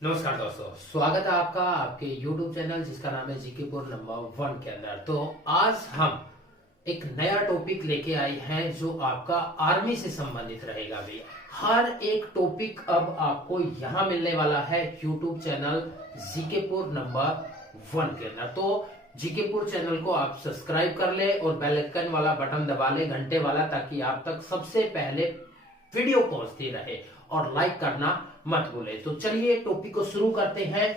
नमस्कार दोस्तों, स्वागत है आपका आपके YouTube चैनल जिसका नाम है जीकेपुर नंबर 1 के अंदर। तो आज हम एक नया टॉपिक लेके आए हैं जो आपका आर्मी से संबंधित रहेगा भैया। हर एक टॉपिक अब आपको यहाँ मिलने वाला है YouTube चैनल जीकेपुर नंबर 1 के अंदर। तो जीकेपुर चैनल को आप सब्सक्राइब कर ले और बेल आइकन वाला बटन दबा ले, घंटे वाला, ताकि आप तक सबसे पहले वीडियो पहुंचती रहे और लाइक करना मत भूले। तो चलिए टॉपिक को शुरू करते हैं।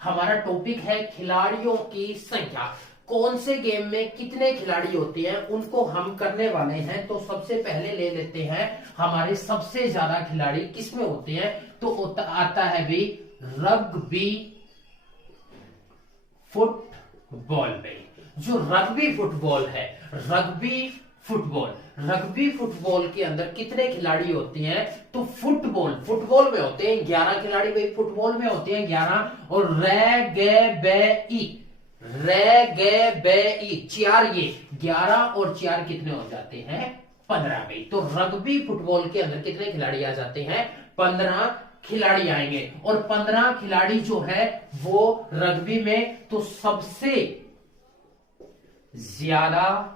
हमारा टॉपिक है खिलाड़ियों की संख्या। कौन से गेम में कितने खिलाड़ी होते हैं उनको हम करने वाले हैं। तो सबसे पहले ले लेते हैं हमारे सबसे ज्यादा खिलाड़ी किसमें होते हैं। तो आता है भाई रग्बी फुटबॉल में। जो रग्बी फुटबॉल है, रग्बी फुटबॉल के अंदर कितने खिलाड़ी होते हैं। तो फुटबॉल में होते हैं 11 खिलाड़ी भाई। फुटबॉल में होते हैं 11 और रे गे बे ई 4, ये 11 और 4 कितने हो जाते हैं 15 भाई। तो रग्बी फुटबॉल के अंदर कितने खिलाड़ी आ जाते हैं 15 खिलाड़ी आएंगे। और 15 खिलाड़ी जो है वो रग्बी में तो सबसे ज्यादा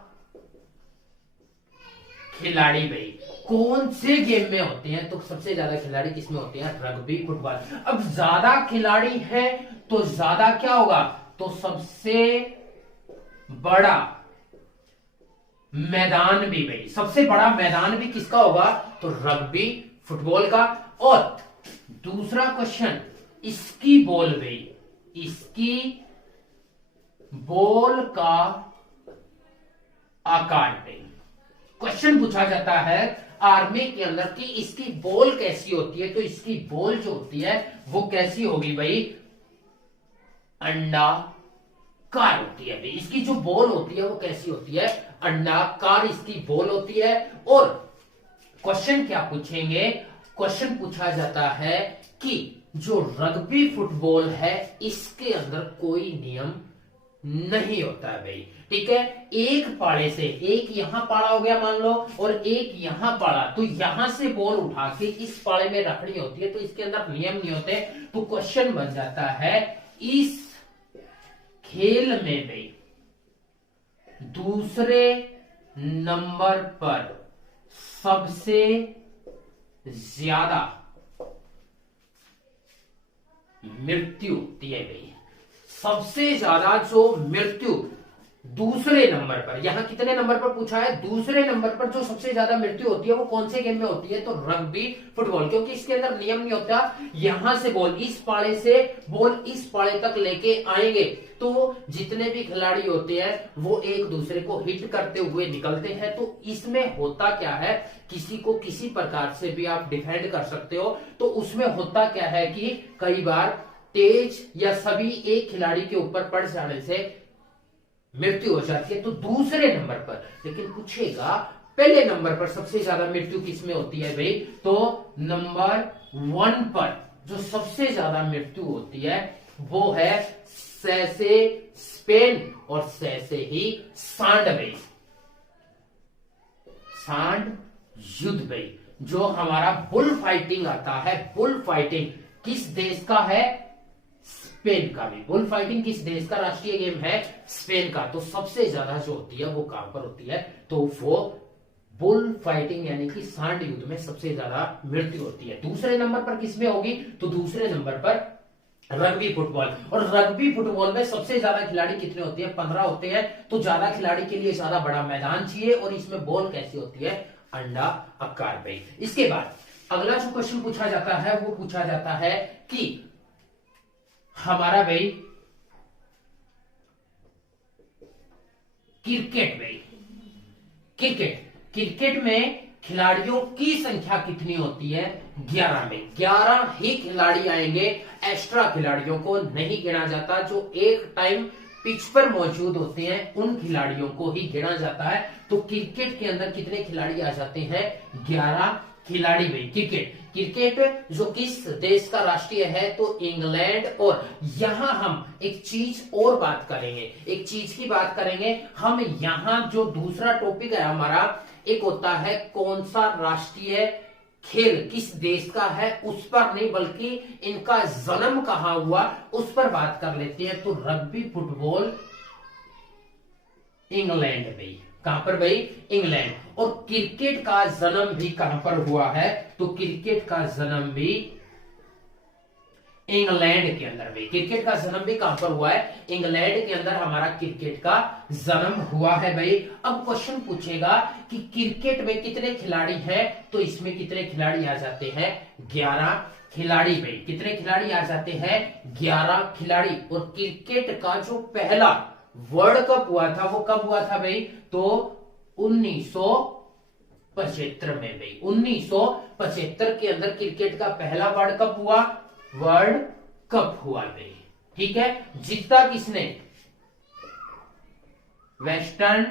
खिलाड़ी भाई कौन से गेम में होते हैं। तो सबसे ज्यादा खिलाड़ी किसमें होते हैं रग्बी फुटबॉल। अब ज्यादा खिलाड़ी हैं तो ज्यादा क्या होगा, तो सबसे बड़ा मैदान भी भाई, सबसे बड़ा मैदान भी किसका होगा, तो रग्बी फुटबॉल का। और दूसरा क्वेश्चन, इसकी बॉल भाई, इसकी बॉल का आकार भाई। क्वेश्चन पूछा जाता है आर्मी के अंदर कि इसकी बॉल कैसी होती है। तो इसकी बॉल जो होती है वो कैसी होगी भाई, अंडाकार होती है भाई। इसकी जो बॉल होती है वो कैसी होती है, अंडाकार इसकी बॉल होती है। और क्वेश्चन क्या पूछेंगे, क्वेश्चन पूछा जाता है कि जो रग्बी फुटबॉल है इसके अंदर कोई नियम नहीं होता है भाई। ठीक है, एक पाड़े से, एक यहां पाड़ा हो गया मान लो और एक यहां पाड़ा, तो यहां से बॉल उठा के इस पाड़े में रखनी होती है। तो इसके अंदर नियम नहीं होते। तो क्वेश्चन बन जाता है इस खेल में भाई दूसरे नंबर पर सबसे ज्यादा मृत्यु होती है भाई। सबसे ज्यादा जो मृत्यु दूसरे नंबर पर, यहां कितने नंबर पर पूछा है, दूसरे नंबर पर जो सबसे ज्यादा मृत्यु होती है वो कौन से गेम में होती है, तो रग्बी फुटबॉल। क्योंकि इसके अंदर नियम नहीं होता, यहां से बॉल इस पाड़े से बॉल इस पाड़े तक लेके आएंगे तो जितने भी खिलाड़ी होते हैं वो एक दूसरे को हिट करते हुए निकलते हैं। तो इसमें होता क्या है, किसी को किसी प्रकार से भी आप डिफेंड कर सकते हो। तो उसमें होता क्या है कि कई बार तेज या सभी एक खिलाड़ी के ऊपर पड़ जाने से मृत्यु हो जाती है। तो दूसरे नंबर पर, लेकिन पूछेगा पहले नंबर पर सबसे ज्यादा मृत्यु किसमें होती है भाई, तो नंबर 1 पर जो सबसे ज्यादा मृत्यु होती है वो है सैसे स्पेन और सैसे ही सांड भाई, सांड युद्ध भाई। जो हमारा बुल फाइटिंग आता है, बुल फाइटिंग किस देश का है, स्पेन का भी। बुल फाइटिंग किस देश का राष्ट्रीय गेम है, स्पेन का। तो सबसे ज्यादा जो होती है वो कहां पर होती है, तो वो बुल फाइटिंग यानी कि सांड युद्ध में सबसे ज्यादा मृत्यु होती है। दूसरे नंबर पर किसमें होगी, तो दूसरे नंबर पर रग्बी फुटबॉल। और रग्बी फुटबॉल में सबसे ज्यादा खिलाड़ी कितने होते हैं, 15 होते हैं। तो ज्यादा खिलाड़ी के लिए ज्यादा बड़ा मैदान चाहिए। और इसमें बॉल कैसी होती है, अंडा आकार पे। इसके बाद अगला जो क्वेश्चन पूछा जाता है वो पूछा जाता है कि हमारा भाई क्रिकेट में खिलाड़ियों की संख्या कितनी होती है, 11 में 11 ही खिलाड़ी आएंगे। एक्स्ट्रा खिलाड़ियों को नहीं गिना जाता। जो एक टाइम पिच पर मौजूद होते हैं उन खिलाड़ियों को ही गिना जाता है। तो क्रिकेट के अंदर कितने खिलाड़ी आ जाते हैं, 11 खिलाड़ी भाई। क्रिकेट जो किस देश का राष्ट्रीय है, तो इंग्लैंड। और यहां हम एक चीज और बात करेंगे, एक चीज की बात करेंगे हम। यहां जो दूसरा टॉपिक है हमारा, एक होता है कौन सा राष्ट्रीय खेल किस देश का है उस पर नहीं, बल्कि इनका जन्म कहां हुआ उस पर बात कर लेते हैं। तो रग्बी फुटबॉल इंग्लैंड भाई, कहां पर भाई? इंग्लैंड। और क्रिकेट का जन्म भी कहां पर हुआ है? तो क्रिकेट का जन्म भी इंग्लैंड के अंदर भाई, क्रिकेट का जन्म भी कहां पर हुआ है? इंग्लैंड के अंदर हमारा क्रिकेट का जन्म हुआ है भाई। अब क्वेश्चन पूछेगा कि क्रिकेट में कितने खिलाड़ी हैं, तो इसमें कितने खिलाड़ी आ जाते हैं? 11 खिलाड़ी भाई। कितने खिलाड़ी आ जाते हैं? 11 खिलाड़ी। और क्रिकेट का जो पहला वर्ल्ड कप हुआ था वो कब हुआ था भाई? तो 1975 में भाई। 1975 के अंदर क्रिकेट का पहला वर्ल्ड कप हुआ, वर्ल्ड कप हुआ भाई। ठीक है, जीता किसने? वेस्टर्न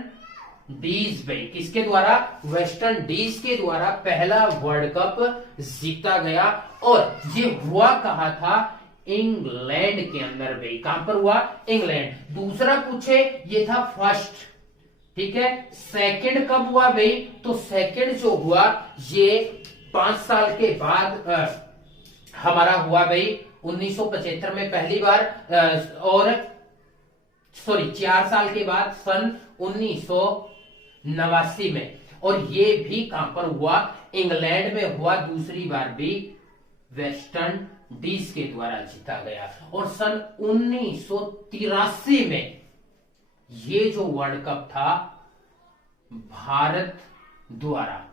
डीज भाई। किसके द्वारा? वेस्टर्न डीज के द्वारा पहला वर्ल्ड कप जीता गया। और ये हुआ कहा था? इंग्लैंड के अंदर भाई। कहां पर हुआ? इंग्लैंड। दूसरा पूछे, ये था फर्स्ट, ठीक है। सेकंड कब हुआ भाई? तो सेकंड जो हुआ ये 5 साल के बाद हमारा हुआ भाई 1975 में पहली बार, और 4 साल के बाद सन 1989 में। और ये भी कहां पर हुआ? इंग्लैंड में हुआ। दूसरी बार भी वेस्टर्न डीज के द्वारा जीता गया। और सन 1983 में ये जो वर्ल्ड कप था भारत द्वारा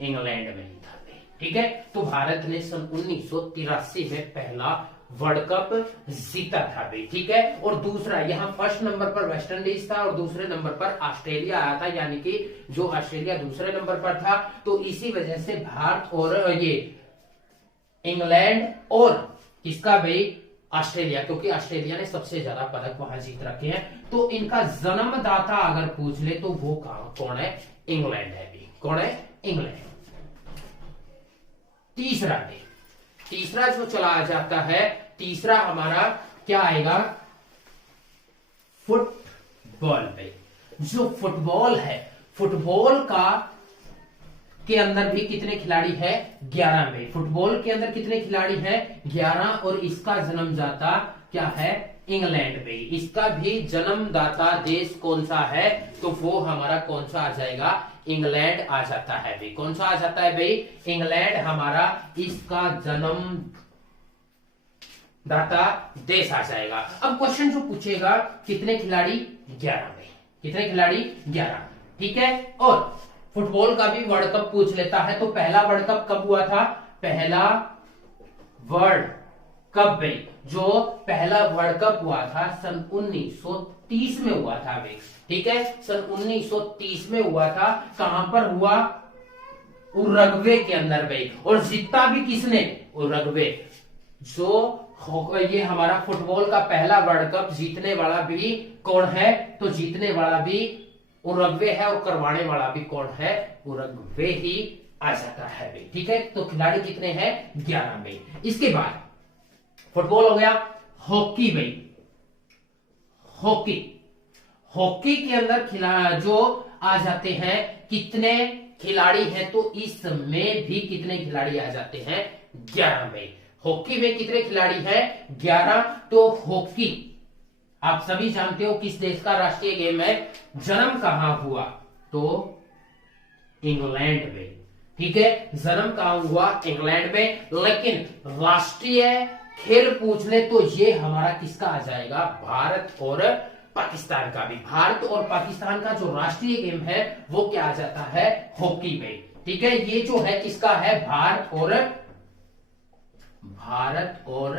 इंग्लैंड में जीता। ठीक है, तो भारत ने सन 1983 में पहला वर्ल्ड कप जीता था भाई। ठीक है, और दूसरा यहां फर्स्ट नंबर पर वेस्ट इंडीज था और दूसरे नंबर पर ऑस्ट्रेलिया आया था, यानी कि जो ऑस्ट्रेलिया दूसरे नंबर पर था। तो इसी वजह से भारत और ये इंग्लैंड और किसका भाई? ऑस्ट्रेलिया, क्योंकि ऑस्ट्रेलिया ने सबसे ज्यादा पदक वहां जीत रखे हैं। तो इनका जन्मदाता अगर पूछ ले तो वो कौन है? इंग्लैंड है भाई। कौन है? इंग्लैंड। तीसरा जो चला आ जाता है, तीसरा हमारा क्या आएगा? फुटबॉल पे। जो फुटबॉल है, फुटबॉल का के अंदर भी कितने खिलाड़ी है? 11 में। फुटबॉल के अंदर कितने खिलाड़ी हैं? 11। और इसका जन्मदाता क्या है? इंग्लैंड में। इसका भी जन्मदाता देश कौन सा है? तो वो हमारा कौन सा आ जाएगा? इंग्लैंड आ जाता है भाई। कौन सा आ जाता है भाई? इंग्लैंड हमारा इसका जन्मदाता देश आ जाएगा। अब क्वेश्चन जो पूछेगा कितने खिलाड़ी? 11 भाई। कितने खिलाड़ी? 11। ठीक है, और फुटबॉल का भी वर्ल्ड कप पूछ लेता है। तो पहला वर्ल्ड कप कब हुआ था? पहला वर्ल्ड कप भाई, जो पहला वर्ल्ड कप हुआ था सन 1930 में हुआ था भाई। ठीक है, सन 1930 में हुआ था। कहां पर हुआ? उरुग्वे के अंदर भाई। और जीता भी किसने? उरुग्वे। जो ये हमारा फुटबॉल का पहला वर्ल्ड कप जीतने वाला भी कौन है? तो जीतने वाला भी उरुग्वे है और करवाने वाला भी कौन है? उरुग्वे ही आ जाता है भाई। ठीक है, तो खिलाड़ी कितने हैं? 11 भाई। इसके बाद फुटबॉल हो गया। हॉकी भाई। हॉकी के अंदर जो आ जाते हैं कितने खिलाड़ी हैं? तो इसमें भी कितने खिलाड़ी आ जाते हैं? 11 में। हॉकी में कितने खिलाड़ी हैं? 11। तो हॉकी आप सभी जानते हो किस देश का राष्ट्रीय गेम है? जन्म कहां हुआ? तो इंग्लैंड में। ठीक है, जन्म कहां हुआ? इंग्लैंड में। लेकिन राष्ट्रीय खेल पूछ ले तो ये हमारा किसका आ जाएगा? भारत और पाकिस्तान का भी। भारत और पाकिस्तान का जो राष्ट्रीय गेम है वो क्या आ जाता है? हॉकी में। ठीक है, ये जो है किसका है? भारत और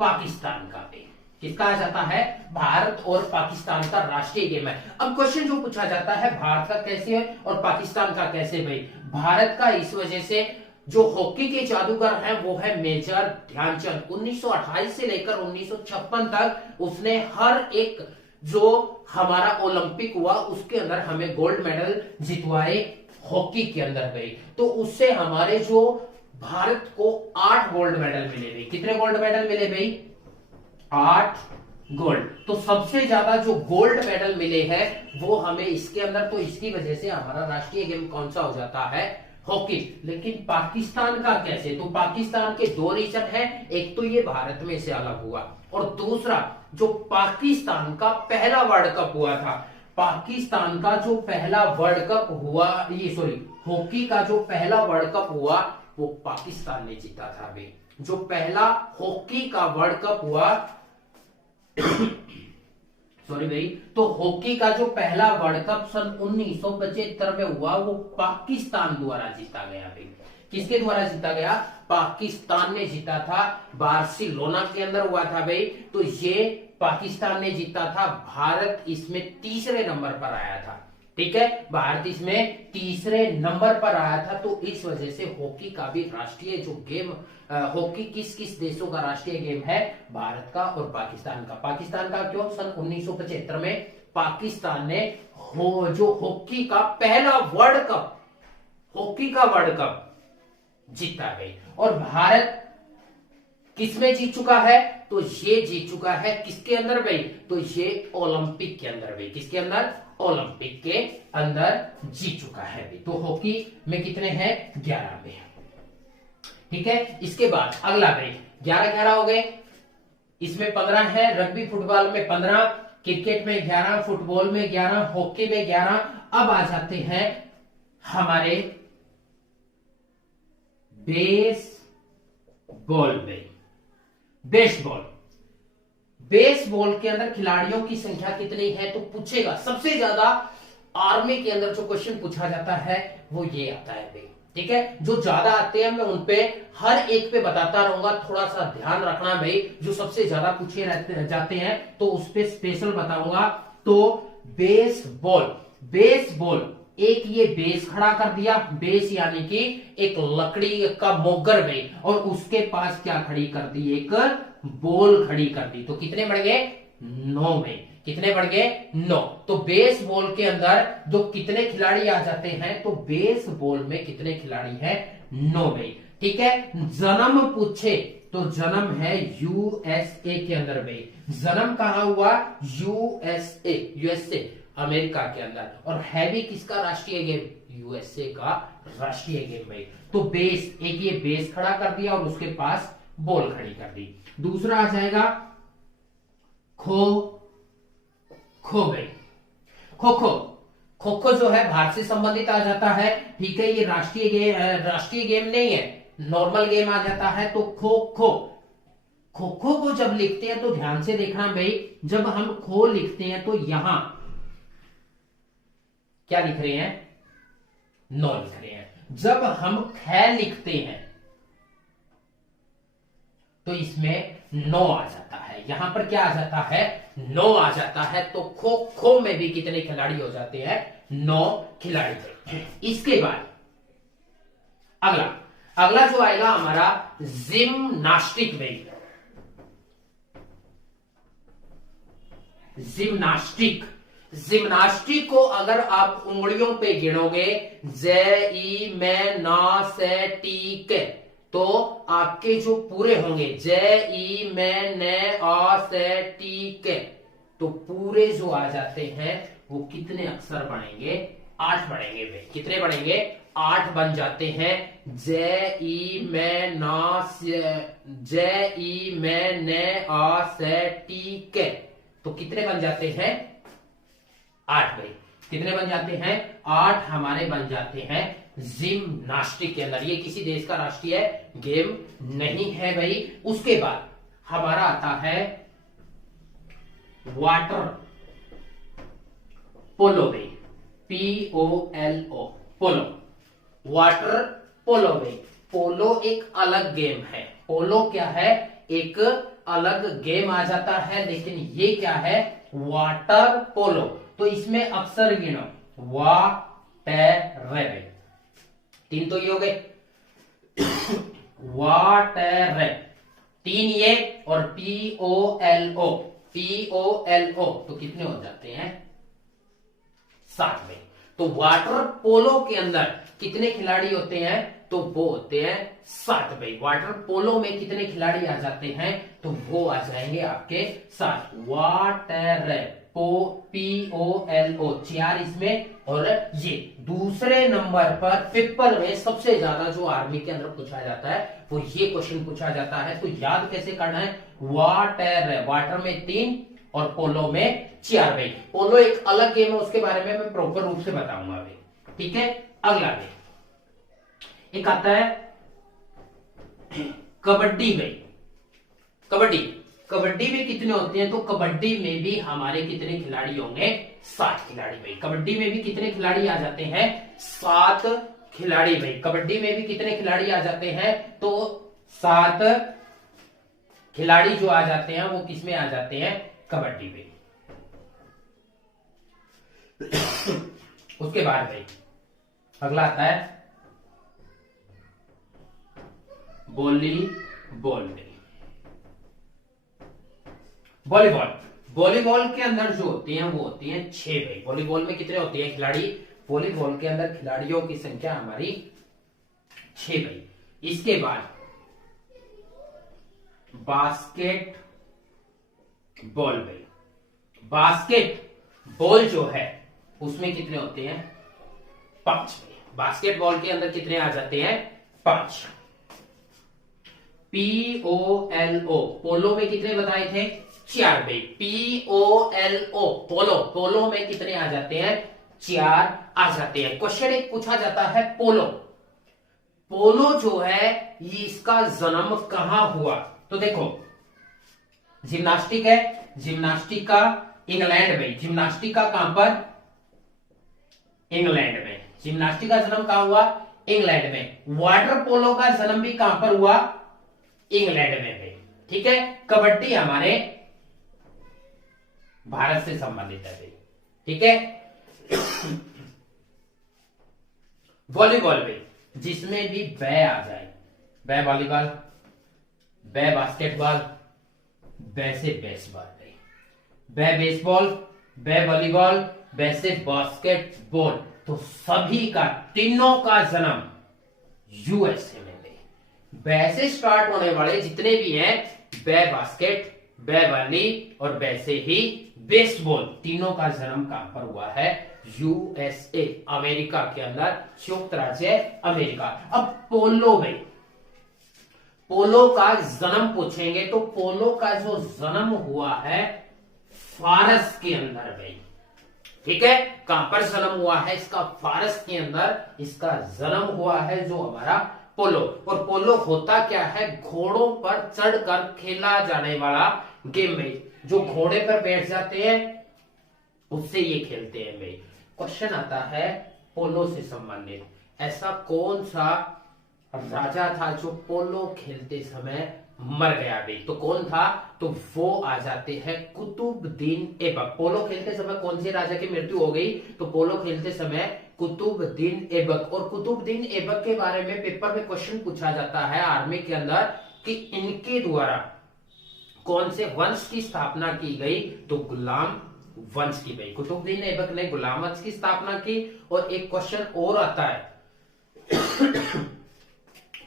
पाकिस्तान का भी। किसका आ जाता है? भारत और पाकिस्तान का राष्ट्रीय गेम है। अब क्वेश्चन जो पूछा जाता है भारत का कैसे है और पाकिस्तान का कैसे भाई? भारत का इस वजह से जो हॉकी के जादूगर हैं वो है मेजर ध्यानचंद। 1928 से लेकर 1956 तक उसने हर एक जो हमारा ओलंपिक हुआ उसके अंदर हमें गोल्ड मेडल जितवाए हॉकी के अंदर गए। तो उससे हमारे जो भारत को 8 गोल्ड मेडल मिले भाई। कितने गोल्ड मेडल मिले भाई? 8 गोल्ड। तो सबसे ज्यादा जो गोल्ड मेडल मिले हैं वो हमें इसके अंदर, तो इसकी वजह से हमारा राष्ट्रीय गेम कौन सा हो जाता है, हॉकी। लेकिन पाकिस्तान का कैसे, तो पाकिस्तान के दो रीजन है, एक तो ये भारत में से अलग हुआ, और दूसरा जो पाकिस्तान का पहला वर्ल्ड कप हुआ था, पाकिस्तान का जो पहला वर्ल्ड कप हुआ, ये सॉरी हॉकी का जो पहला वर्ल्ड कप हुआ वो पाकिस्तान ने जीता था भाई। जो पहला हॉकी का वर्ल्ड कप हुआ सॉरी भाई, तो हॉकी का जो पहला वर्ल्ड कप सन 1975 में हुआ वो पाकिस्तान द्वारा जीता गया भाई। किसके द्वारा जीता गया, पाकिस्तान ने जीता था, बार्सिलोना के अंदर हुआ था भाई। तो ये पाकिस्तान ने जीता था, भारत इसमें तीसरे नंबर पर आया था, ठीक है, भारत इसमें तीसरे नंबर पर आया था। तो इस वजह से हॉकी का भी राष्ट्रीय जो गेम, हॉकी किस किस देशों का राष्ट्रीय गेम है, भारत का और पाकिस्तान का। पाकिस्तान का क्यों, सन 1975 में पाकिस्तान ने जो हॉकी का पहला वर्ल्ड कप, हॉकी का वर्ल्ड कप जीता है। और भारत किसमें जीत चुका है, तो ये जीत चुका है किसके अंदर भाई, तो ये ओलंपिक के अंदर भाई, किसके अंदर, ओलंपिक के अंदर जीत चुका है भाई। तो हॉकी में कितने हैं, 11 में, ठीक है। इसके बाद अगला भाई 11-11 हो गए, इसमें 15 है, रग्बी फुटबॉल में 15, क्रिकेट में 11, फुटबॉल में 11, हॉकी में 11। अब आ जाते हैं हमारे बेसबॉल में। बेसबॉल, बेसबॉल के अंदर खिलाड़ियों की संख्या कितनी है, तो पूछेगा सबसे ज्यादा आर्मी के अंदर जो क्वेश्चन पूछा जाता है वो ये आता है भाई, ठीक है। जो ज्यादा आते हैं मैं उनपे हर एक पे बताता रहूंगा, थोड़ा सा ध्यान रखना भाई। जो सबसे ज्यादा पूछे जाते हैं तो उस पे स्पेशल बताऊंगा। तो बेसबॉल, बेसबॉल एक ये बेस खड़ा कर दिया, बेस यानी कि एक लकड़ी का मोगर भाई, और उसके पास क्या खड़ी कर दी, एक बॉल खड़ी कर दी। तो कितने बढ़ गए, 9 में, कितने बढ़ गए, 9। तो बेसबॉल के अंदर जो कितने खिलाड़ी आ जाते हैं, तो बेसबॉल में कितने खिलाड़ी हैं, 9 में, ठीक है। जन्म पूछे तो जन्म है यूएसए के अंदर में, जन्म कहां हुआ, यूएसए, यूएसए अमेरिका के अंदर। और है भी किसका राष्ट्रीय गेम, यूएसए का राष्ट्रीय गेम भाई। तो बेस, एक ये बेस खड़ा कर दिया और उसके पास बॉल खड़ी कर दी। दूसरा आ जाएगा खो खो भाई, खो खो, खो खो जो है भारत से संबंधित आ जाता है, ठीक है। ये राष्ट्रीय गेम नहीं है, नॉर्मल गेम आ जाता है। तो खो खो, खो खो को जब लिखते हैं तो ध्यान से देखना भाई, जब हम खो लिखते हैं तो यहां क्या लिख रहे हैं, 9 लिख रहे हैं। जब हम ख लिखते हैं तो इसमें 9 आ जाता है, यहां पर क्या आ जाता है, 9 आ जाता है। तो खो खो में भी कितने खिलाड़ी हो जाते हैं, 9 खिलाड़ी। इसके बाद अगला जो आएगा हमारा जिम्नास्टिक में, जिम्नास्टिक, जिम्नास्टिक को अगर आप उंगलियों पे गिनोगे, ज ई मैं ना से टी के, तो आपके जो पूरे होंगे, ज ई मैं न आ से टी के, तो पूरे जो आ जाते हैं वो कितने अक्षर बनेंगे, 8 बनेंगे भाई। कितने बनेंगे, 8 बन जाते हैं। ज ई मैं ना से, ज ई मैं न आ से टी के, तो कितने बन जाते हैं, 8 भाई। कितने बन जाते हैं, 8 हमारे बन जाते हैं जिम्नास्टिक के अंदर। ये किसी देश का राष्ट्रीय गेम नहीं है भाई। उसके बाद हमारा आता है वाटर पोलो भाई, POLO, पोलो, वाटर पोलो भाई। पोलो एक अलग गेम है, पोलो क्या है, एक अलग गेम आ जाता है, लेकिन ये क्या है, वाटर पोलो। तो इसमें अक्षर गिनो, वा टे रे, 3 तो ये हो गए, वाटर, 3 ये और POLO, POLO, तो कितने हो जाते हैं, 7 में। तो वाटर पोलो के अंदर कितने खिलाड़ी होते हैं, तो वो होते हैं 7 भाई। वाटर पोलो में कितने खिलाड़ी आ जाते हैं, तो वो आ जाएंगे आपके 7। वाटर POLO 4 इसमें, और ये दूसरे नंबर पर पेपर में सबसे ज्यादा जो आर्मी के अंदर पूछा जाता है वो ये क्वेश्चन पूछा जाता है। तो याद कैसे करना है, वाटर में 3 और पोलो में 4 भाई। पोलो एक अलग गेम है, उसके बारे में मैं प्रॉपर रूप से बताऊंगा भाई, ठीक है। अगला भाई एक आता है कबड्डी भाई। कबड्डी में कितने होते हैं, तो कबड्डी में भी हमारे कितने खिलाड़ी होंगे, 7 खिलाड़ी भाई। कबड्डी में भी कितने खिलाड़ी आ जाते हैं, 7 खिलाड़ी भाई। कबड्डी में भी कितने खिलाड़ी आ जाते हैं, तो 7 खिलाड़ी जो आ जाते हैं वो किसमें आ जाते हैं, कबड्डी में। उसके बाद भाई अगला आता है वॉलीबॉल के अंदर जो होते हैं वो होती हैं 6 भाई। वॉलीबॉल में कितने होते हैं खिलाड़ी, वॉलीबॉल के अंदर खिलाड़ियों की संख्या हमारी 6 भाई। इसके बाद बास्केटबॉल भाई। बास्केटबॉल जो है उसमें कितने होते हैं, 5 भाई। बास्केटबॉल के अंदर कितने आ जाते हैं, 5। POLO पोलो में कितने बताए थे, 4 भाई। POLO पोलो में कितने आ जाते हैं, 4 आ जाते हैं। क्वेश्चन एक पूछा जाता है पोलो जो है ये इसका जन्म कहां हुआ, तो देखो जिम्नास्टिक है, जिम्नास्टिक का इंग्लैंड में। जिम्नास्टिक का कहां पर, इंग्लैंड में। जिम्नास्टिक का जन्म कहां हुआ, इंग्लैंड में। वाटर पोलो का जन्म भी कहां पर हुआ, इंग्लैंड में भाई, ठीक है। कबड्डी हमारे भारत से संबंधित है भाई, ठीक है। वॉलीबॉल भाई जिसमें भी बै आ जाए, बै वॉलीबॉल, बै बास्केटबॉल, बै से बेसबॉल भाई। बै बेसबॉल, बै वॉलीबॉल, बै से बास्केटबॉल, तो सभी का तीनों का जन्म यूएसए में। बै से स्टार्ट होने वाले जितने भी हैं, बै बास्केट, बै वॉली और बै से ही बेसबॉल, तीनों का जन्म कहां पर हुआ है, यूएसए अमेरिका के अंदर, संयुक्त राज्य अमेरिका। अब पोलो भाई, पोलो का जन्म पूछेंगे तो पोलो का जो जन्म हुआ है फारस के अंदर भाई, ठीक है। कहां पर जन्म हुआ है इसका, फारस के अंदर इसका जन्म हुआ है जो हमारा पोलो। और पोलो होता क्या है, घोड़ों पर चढ़कर खेला जाने वाला गेम में। जो घोड़े पर बैठ जाते हैं उससे ये खेलते हैं भाई। क्वेश्चन आता है पोलो से संबंधित, ऐसा कौन सा राजा था जो पोलो खेलते समय मर गया भाई, तो कौन था, तो वो आ जाते हैं कुतुबुद्दीन ऐबक। पोलो खेलते समय कौन से राजा की मृत्यु हो गई, तो पोलो खेलते समय कुतुबुद्दीन ऐबक। और कुतुबुद्दीन ऐबक के बारे में पेपर में क्वेश्चन पूछा जाता है आर्मी के अंदर कि इनके द्वारा कौन से वंश की स्थापना की गई, तो गुलाम वंश की गई। कुतुबुद्दीन ऐबक ने गुलाम वंश की स्थापना की। और एक क्वेश्चन और आता है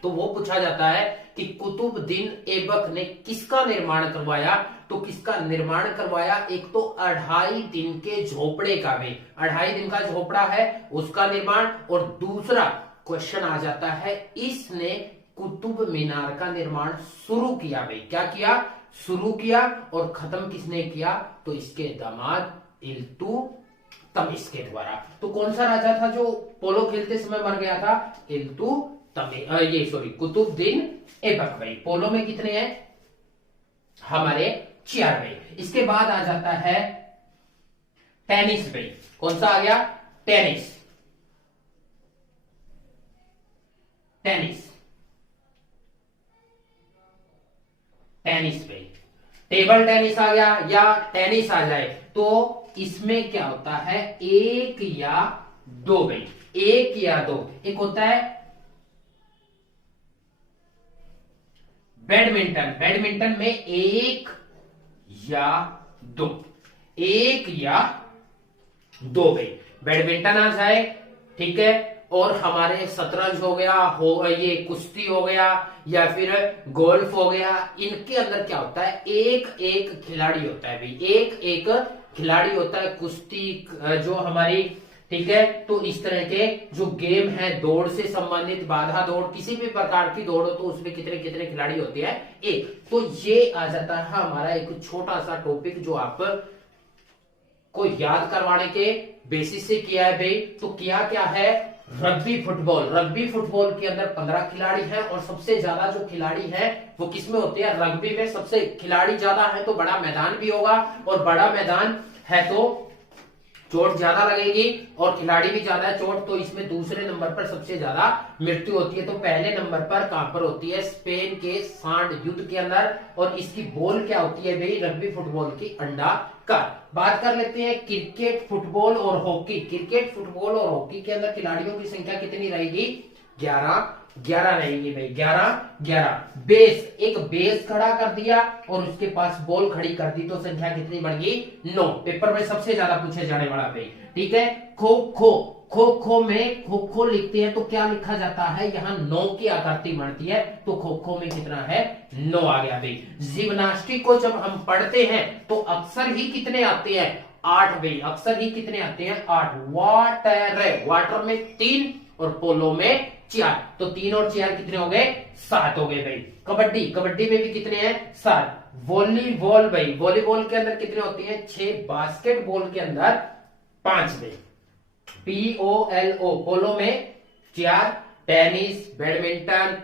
तो वो पूछा जाता है कि कुतुबुद्दीन ऐबक ने किसका निर्माण करवाया, तो किसका निर्माण करवाया, एक तो 2.5 दिन के झोपड़े का भी, 2.5 दिन का झोपड़ा है उसका निर्माण। और दूसरा क्वेश्चन आ जाता है इसने कुतुब मीनार का निर्माण शुरू किया भाई, क्या किया, शुरू किया। और खत्म किसने किया, तो इसके दामाद इल्तुतमिश के द्वारा। तो कौन सा राजा था जो पोलो खेलते समय मर गया था, कुतुबुद्दीन ऐबक भाई। पोलो में कितने हैं हमारे, 4 भाई। इसके बाद आ जाता है टेनिस भाई। कौन सा आ गया, टेनिस। टेनिस भाई, टेबल टेनिस आ गया या टेनिस आ जाए तो इसमें क्या होता है, 1 या 2 भाई, 1 या 2। एक होता है बैडमिंटन, बैडमिंटन में 1 या 2, 1 या 2 भाई। बैडमिंटन आ जाए, ठीक है। और हमारे शतरंज हो गया, ये कुश्ती हो गया, या फिर गोल्फ हो गया, इनके अंदर क्या होता है, एक एक खिलाड़ी होता है भाई, एक एक खिलाड़ी होता है। कुश्ती जो हमारी, ठीक है, तो इस तरह के जो गेम है दौड़ से संबंधित, बाधा दौड़, किसी भी प्रकार की दौड़ हो तो उसमें कितने कितने खिलाड़ी होते हैं, एक। तो ये आ जाता है हमारा एक छोटा सा टॉपिक जो आप को याद करवाने के बेसिस से किया है भाई। तो किया क्या है, रग्बी फुटबॉल। रग्बी फुटबॉल के अंदर 15 खिलाड़ी हैं और सबसे ज्यादा जो खिलाड़ी हैं वो किसमें होते हैं, रग्बी में। सबसे खिलाड़ी ज्यादा है तो बड़ा मैदान भी होगा, और बड़ा मैदान है तो चोट ज्यादा लगेगी, और खिलाड़ी भी ज्यादा है चोट, तो इसमें दूसरे नंबर पर सबसे ज्यादा मृत्यु होती है। तो पहले नंबर पर कहां पर होती है, स्पेन के सांड युद्ध के अंदर। और इसकी बॉल क्या होती है भाई, रग्बी फुटबॉल की अंडाकार। बात कर लेते हैं क्रिकेट, फुटबॉल और हॉकी। क्रिकेट, फुटबॉल और हॉकी के अंदर खिलाड़ियों की संख्या कितनी रहेगी, 11 रहेगी भाई, 11। बेस, एक बेस खड़ा कर दिया और उसके पास बॉल खड़ी कर दी तो संख्या कितनी बढ़ गई, 9। पेपर में सबसे ज्यादा पूछे जाने वाला भाई, ठीक है। खो खो, खो खो में खो खो लिखते हैं तो क्या लिखा जाता है, यहाँ 9 की आकृति बनती है, तो खो खो में कितना है, 9 आ गया भाई। जिम्नास्टिक को जब हम पढ़ते हैं तो अक्सर ही कितने आते हैं, 8 भाई, अक्सर ही कितने आते हैं, 8। वाटर में 3 और पोलो में 4, तो 3 और 4 कितने हो गए, 7 हो गए भाई। कबड्डी, कबड्डी में भी कितने हैं, 7। वॉलीबॉल भाई, वॉलीबॉल के अंदर कितने होते हैं, 6। बास्केटबॉल के अंदर 5 भाई, POLO, पोलो में 4। टेनिस, बैडमिंटन,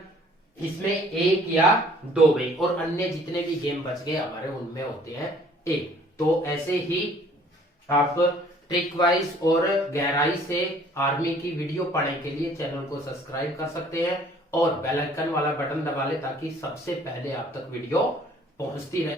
इसमें 1 या 2 भाई, और अन्य जितने भी गेम बच गए हमारे उनमें होते हैं 1। तो ऐसे ही आप ट्रिक वाइज और गहराई से आर्मी की वीडियो पढ़ने के लिए चैनल को सब्सक्राइब कर सकते हैं और बेल आइकन वाला बटन दबा ले ताकि सबसे पहले आप तक वीडियो पहुंचती रहे।